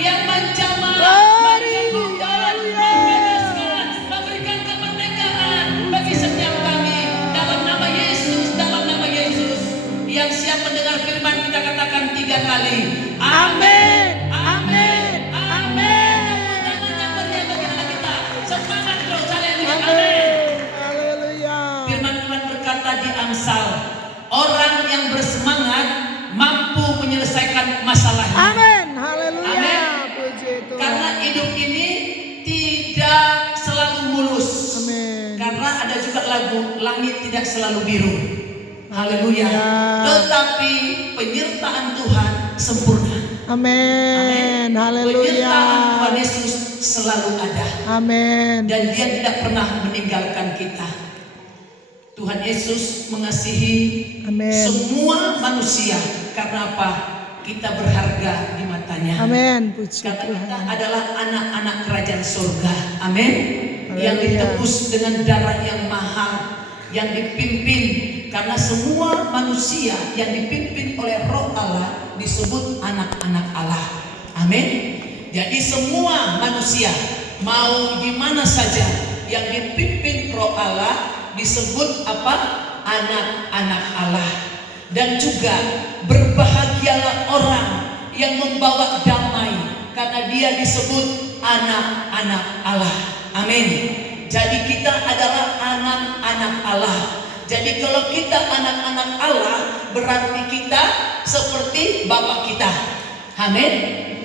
yang menjamah, menyembuhkan, membebaskan, memberikan kemerdekaan bagi setiap kami. Dalam nama Yesus, dalam nama Yesus. Yang siap mendengar firman kita katakan 3 kali. Amin. Amin. Amin. Tepuk tangan yang meriah bagi Allah kita. Semangat terus, haleluya. Amin. Firman Tuhan berkata di Amsal, orang yang bersemangat mampu menyelesaikan masalahnya. Amin. Haleluya. Amin. Puji Tuhan. Karena hidup ini tidak selalu mulus. Amin. Karena ada juga lagu langit tidak selalu biru. Haleluya. Tetapi penyertaan Tuhan sempurna. Amin. Haleluya. Penyertaan Tuhan Yesus selalu ada. Amin. Dan Dia tidak pernah meninggalkan kita. Tuhan Yesus mengasihi Amin. semua manusia. Karena apa? Kita berharga di matanya. Amin. Puji Karena kita Tuhan. adalah anak-anak kerajaan surga. Amin. Yang Haleluya. ditebus dengan darah yang mahal, yang dipimpin, karena semua manusia yang dipimpin oleh Roh Allah disebut anak-anak Allah. Amin. Jadi semua manusia mau di mana saja yang dipimpin Roh Allah disebut apa? Anak-anak Allah. Dan juga berbahagialah orang yang membawa damai, karena dia disebut anak-anak Allah. Amin. Jadi kita adalah anak-anak Allah. Jadi kalau kita anak-anak Allah, berarti kita seperti Bapa kita. Amin.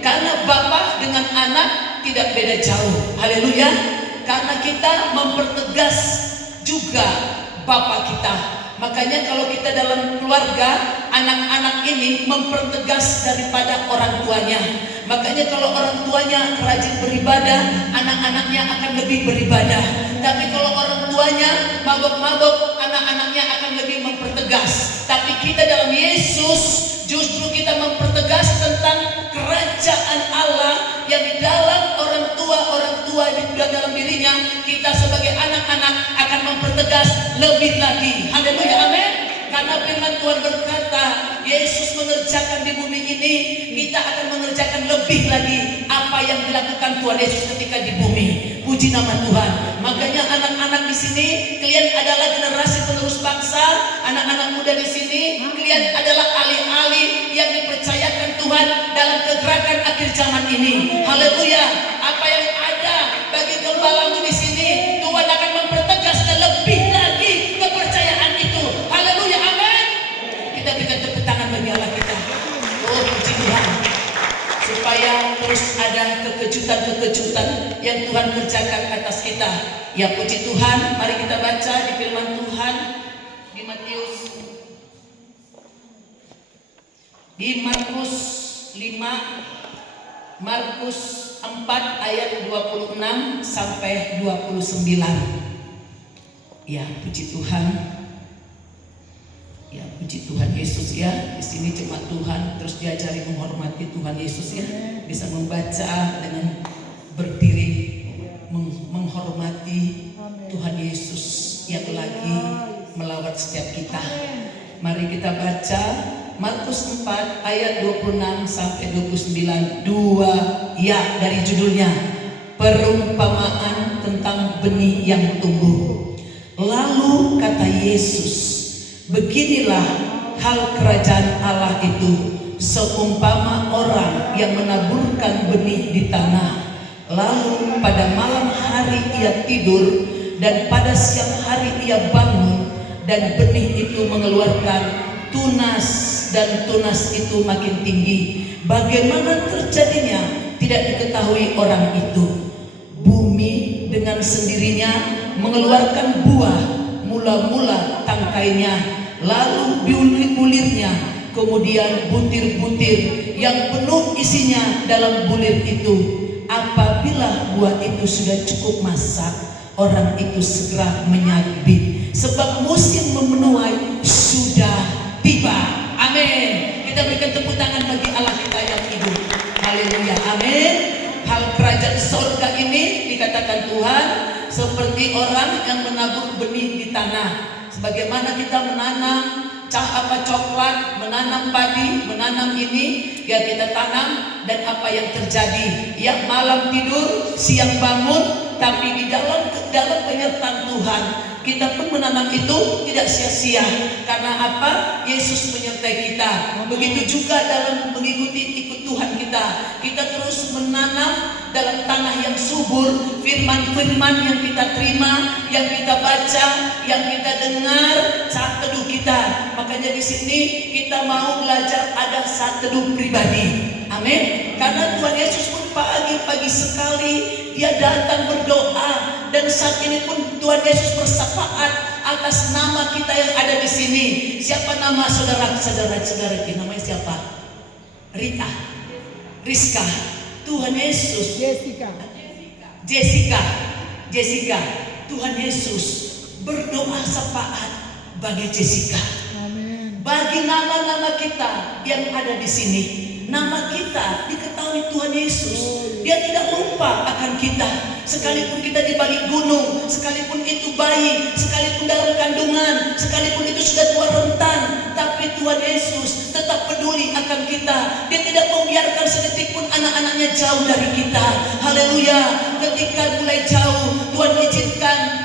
Karena Bapa dengan anak tidak beda jauh. Haleluya. Karena kita mempertegas juga Bapa kita. Makanya kalau kita dalam keluarga, anak-anak ini mempertegas daripada orang tuanya. Makanya kalau orang tuanya rajin beribadah, anak-anaknya akan lebih beribadah. Tapi kalau orang tuanya mabok-mabok, anak-anaknya akan lebih mempertegas. Tapi kita dalam Yesus justru kita mempertegas tentang kerajaan Allah yang di dalam orang tua di dalam dirinya. Kita sebagai anak-anak akan mempertegas lebih lagi. Haleluya, amin. Karena firman Tuhan berkata, Yesus mengerjakan di bumi ini, kita akan mengerjakan lebih lagi apa yang dilakukan Tuhan Yesus ketika di bumi. Puji nama Tuhan. Makanya anak-anak di sini, kalian adalah generasi penerus bangsa. Anak-anak muda di sini, kalian adalah ahli-ahli yang dipercayakan Tuhan dalam kegerakan akhir zaman ini. Haleluya. Apa yang ada bagi gembalamu di sini, Tuhan akan mempertegas dan lebih lagi kepercayaan itu. Haleluya, amin. Kita berikan tepuk tangan bagi Allah kita. Oh, puji Tuhan. Supaya terus ada kekejutan-kekejutan yang Tuhan kerjakan atas kita. Ya, puji Tuhan. Mari kita baca di firman Tuhan di Markus 5, Markus 4 ayat 26 sampai 29. Ya, puji Tuhan. Ya, puji Tuhan Yesus ya. Di sini cuma Tuhan terus diajari menghormati Tuhan Yesus ya. Bisa membaca dengan berdiri menghormati Tuhan Yesus yang lagi melawat setiap kita. Mari kita baca Markus 4 ayat 26 sampai 29. 2 ya dari judulnya, perumpamaan tentang benih yang tumbuh. Lalu kata Yesus, beginilah hal kerajaan Allah itu, seumpama orang yang menaburkan benih di tanah. Lalu pada malam hari ia tidur, dan pada siang hari ia bangun, dan benih itu mengeluarkan tunas, dan tunas itu makin tinggi. Bagaimana terjadinya tidak diketahui orang itu. Bumi dengan sendirinya mengeluarkan buah, mula-mula tangkainya, lalu bulir-bulirnya, kemudian butir-butir yang penuh isinya dalam bulir itu. Apabila buah itu sudah cukup masak, orang itu segera menyabit, sebab musim memenuhi sudah tiba. Amin. Kita berikan tepuk tangan bagi Allah kita yang hidup. Haleluya, amin. Hal kerajaan surga ini dikatakan Tuhan seperti orang yang menabur benih di tanah. Sebagaimana kita menanam coklat, menanam padi, menanam ini, ya kita tanam, dan apa yang terjadi. Yang malam tidur, siang bangun, tapi di dalam penyertaan Tuhan kita pun menanam itu tidak sia-sia. Karena apa? Yesus menyertai kita. Begitu juga dalam mengikuti Tuhan kita. Kita terus menanam dalam tanah yang subur, firman-firman yang kita terima, yang kita baca, yang kita dengar saat teduh kita. Makanya di sini kita mau belajar ada saat teduh pribadi. Amin. Karena Tuhan Yesus pun pagi-pagi sekali Dia datang berdoa, dan saat ini pun Tuhan Yesus bersafaat atas nama kita yang ada di sini. Siapa nama saudara kita? Namanya siapa? Rita, Rizka, Tuhan Yesus, Jessica. Tuhan Yesus berdoa syafaat bagi Jessica. Amin. Bagi nama-nama kita yang ada di sini. Nama kita diketahui Tuhan Yesus. Dia tidak lupa akan kita. Sekalipun kita di balik gunung, sekalipun itu bayi, sekalipun dalam kandungan, sekalipun itu sudah tua rentan, tapi Tuhan Yesus tetap peduli akan kita. Dia tidak membiarkan sedetik pun anak-anaknya jauh dari kita. Haleluya. Ketika mulai jauh, Tuhan izinkan